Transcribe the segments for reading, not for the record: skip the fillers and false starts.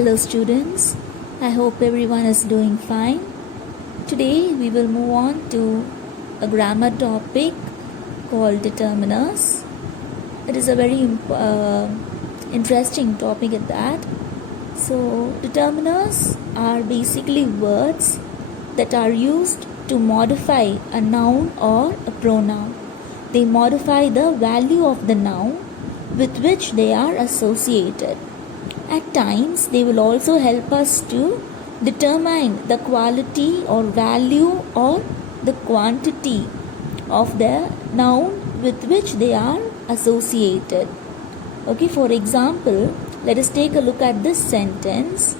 Hello students, I hope everyone is doing fine. Today we will move on to a grammar topic called determiners. It is a very interesting topic at that. So determiners are basically words that are used to modify a noun or a pronoun. They modify the value of the noun with which they are associated. At times, they will also help us to determine the quality or value or the quantity of the noun with which they are associated. Okay, for example, let us take a look at this sentence.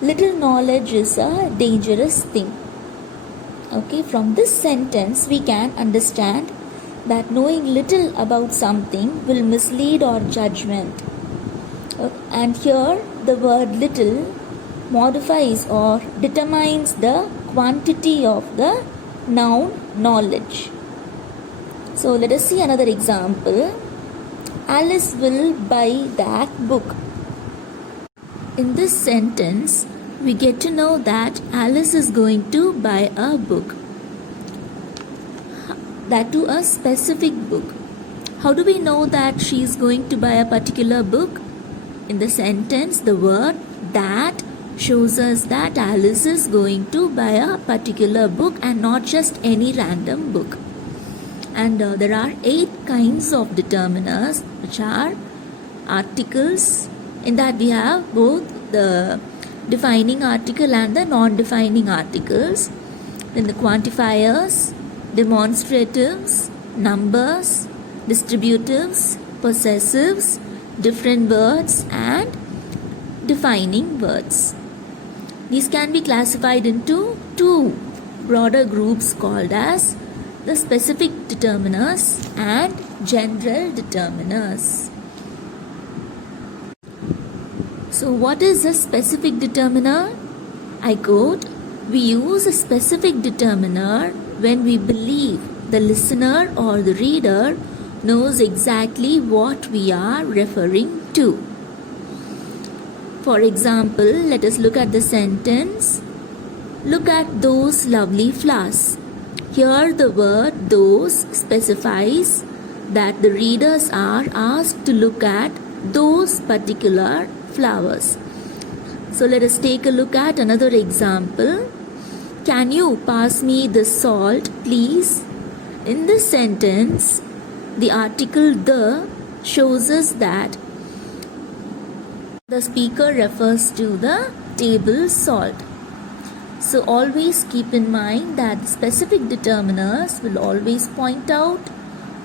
Little knowledge is a dangerous thing. Okay, from this sentence, we can understand that knowing little about something will mislead our judgment. And here the word little modifies or determines the quantity of the noun knowledge. So let us see another example. Alice will buy that book. In this sentence, we get to know that Alice is going to buy a book. That too a specific book. How do we know that she is going to buy a particular book? In the sentence, the word that shows us that Alice is going to buy a particular book and not just any random book. And there are 8 kinds of determiners, which are articles. In that we have both the defining article and the non-defining articles. Then the quantifiers, demonstratives, numbers, distributives, possessives, different words and defining words. These can be classified into 2 broader groups called as the specific determiners and general determiners. So what is a specific determiner? I quote, "We use a specific determiner when we believe the listener or the reader knows exactly what we are referring to." For example, let us look at the sentence. Look at those lovely flowers. Here the word those specifies that the readers are asked to look at those particular flowers. So let us take a look at another example. Can you pass me the salt, please? In this sentence, the article the shows us that the speaker refers to the table salt. So always keep in mind that the specific determiners will always point out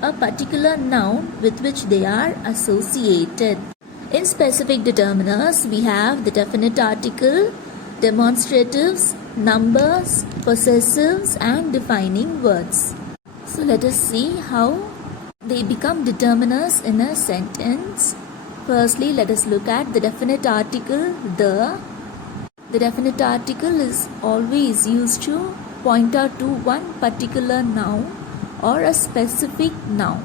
a particular noun with which they are associated. In specific determiners, we have the definite article, demonstratives, numbers, possessives and defining words. So let us see how they become determiners in a sentence. Firstly, let us look at the definite article, the. The definite article is always used to point out to one particular noun or a specific noun.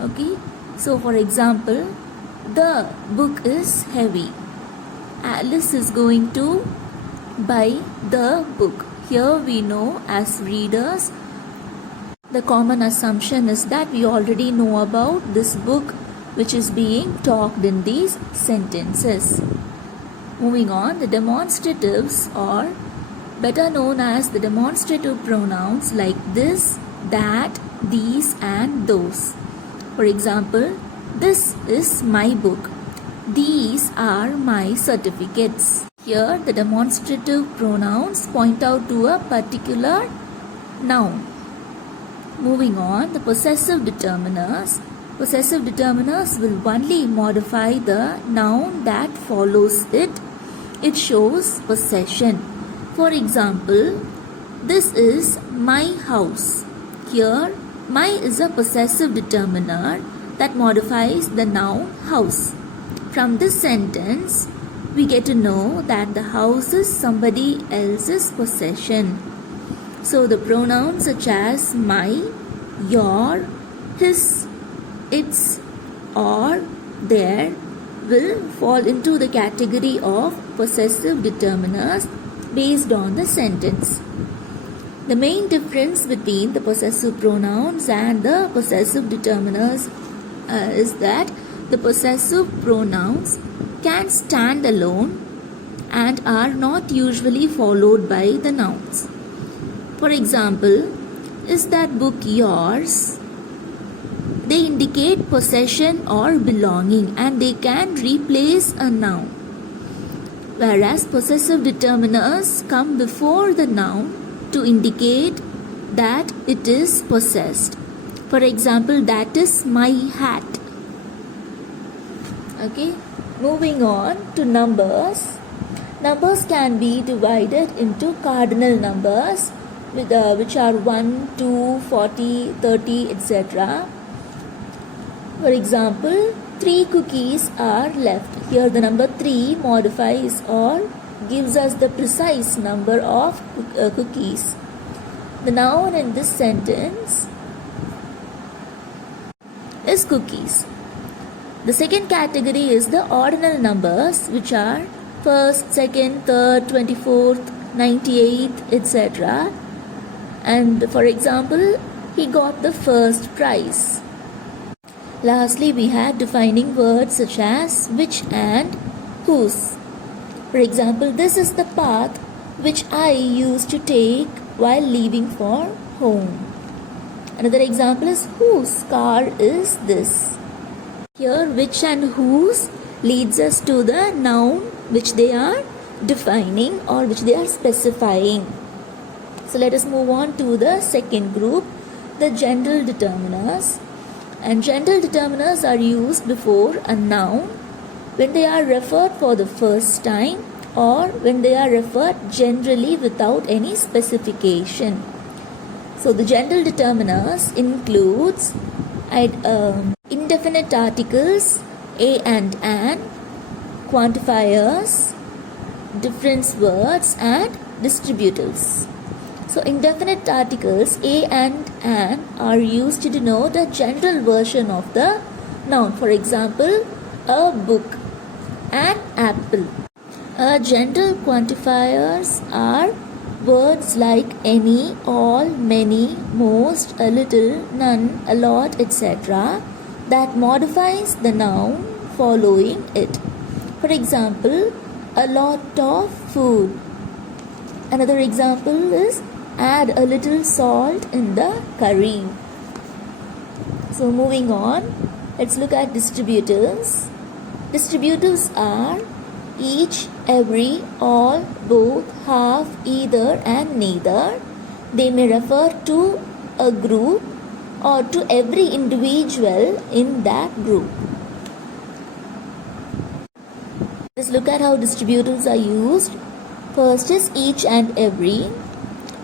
Okay, so for example, the book is heavy. Alice is going to buy the book. Here we know as readers, the common assumption is that we already know about this book which is being talked in these sentences. Moving on, the demonstratives are better known as the demonstrative pronouns like this, that, these and those. For example, this is my book. These are my certificates. Here the demonstrative pronouns point out to a particular noun. Moving on, the possessive determiners. Possessive determiners will only modify the noun that follows it. It shows possession. For example, this is my house. Here, my is a possessive determiner that modifies the noun house. From this sentence, we get to know that the house is somebody else's possession. So the pronouns such as my, your, his, its or their will fall into the category of possessive determiners based on the sentence. The main difference between the possessive pronouns and the possessive determiners is that the possessive pronouns can stand alone and are not usually followed by the nouns. For example, is that book yours? They indicate possession or belonging and they can replace a noun. Whereas possessive determiners come before the noun to indicate that it is possessed. For example, that is my hat. Okay, moving on to numbers. Numbers can be divided into cardinal numbers which are 1, 2, 40, 30, etc. For example, 3 cookies are left. Here the number 3 modifies or gives us the precise number of cookies. The noun in this sentence is cookies. The second category is the ordinal numbers, which are 1st, 2nd, 3rd, 24th, 98th, etc. And for example, he got the first prize. Lastly, we have defining words such as which and whose. For example, this is the path which I used to take while leaving for home. Another example is whose car is this. Here, which and whose leads us to the noun which they are defining or which they are specifying. So let us move on to the second group, the general determiners. And general determiners are used before a noun when they are referred for the first time or when they are referred generally without any specification. So the general determiners includes indefinite articles a and an, quantifiers, difference words and distributives. So indefinite articles a and an are used to denote a general version of the noun. For example, a book, an apple. General quantifiers are words like any, all, many, most, a little, none, a lot, etc. that modifies the noun following it. For example, a lot of food. Another example is add a little salt in the curry. So moving on, let's look at distributives. Distributives are each, every, all, both, half, either and neither. They may refer to a group or to every individual in that group. Let's look at how distributives are used. First is each and every.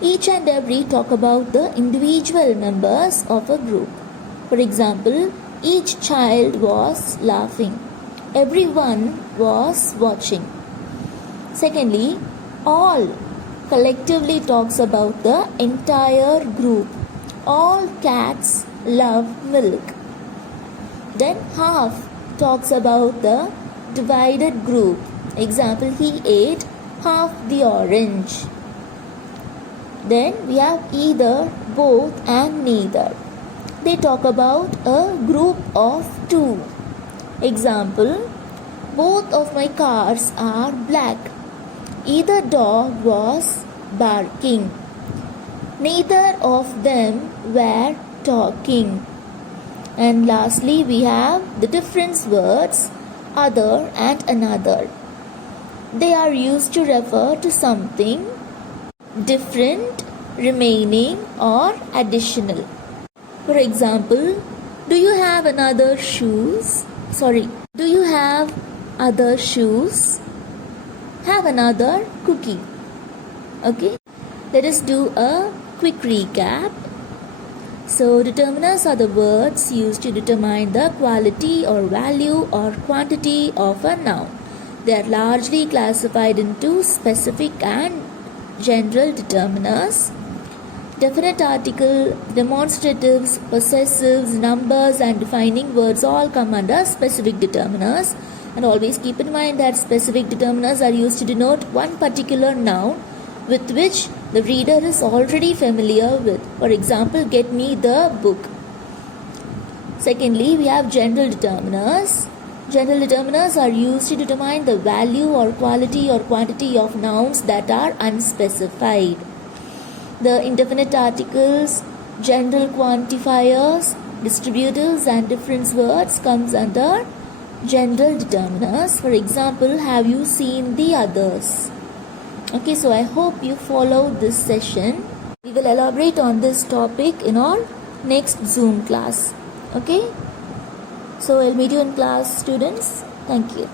Each and every talk about the individual members of a group. For example, each child was laughing. Everyone was watching. Secondly, all collectively talks about the entire group. All cats love milk. Then half talks about the divided group. Example, he ate half the orange. Then we have either, both and neither. They talk about a group of two. Example, both of my cars are black. Either dog was barking. Neither of them were talking. And lastly, we have the difference words other and another. They are used to refer to something different, remaining or additional. For example, do you have another shoes? Do you have other shoes? Have another cookie. Okay, let us do a quick recap. So determiners are the words used to determine the quality or value or quantity of a noun. They are largely classified into specific and general determiners. Definite article, demonstratives, possessives, numbers and defining words all come under specific determiners. And always keep in mind that specific determiners are used to denote one particular noun with which the reader is already familiar with. For example, get me the book. Secondly, we have general determiners. General determiners are used to determine the value or quality or quantity of nouns that are unspecified. The indefinite articles, general quantifiers, distributives and difference words comes under general determiners. For example, have you seen the others? Okay, so I hope you followed this session. We will elaborate on this topic in our next Zoom class. Okay, so I'll meet you in class, students. Thank you.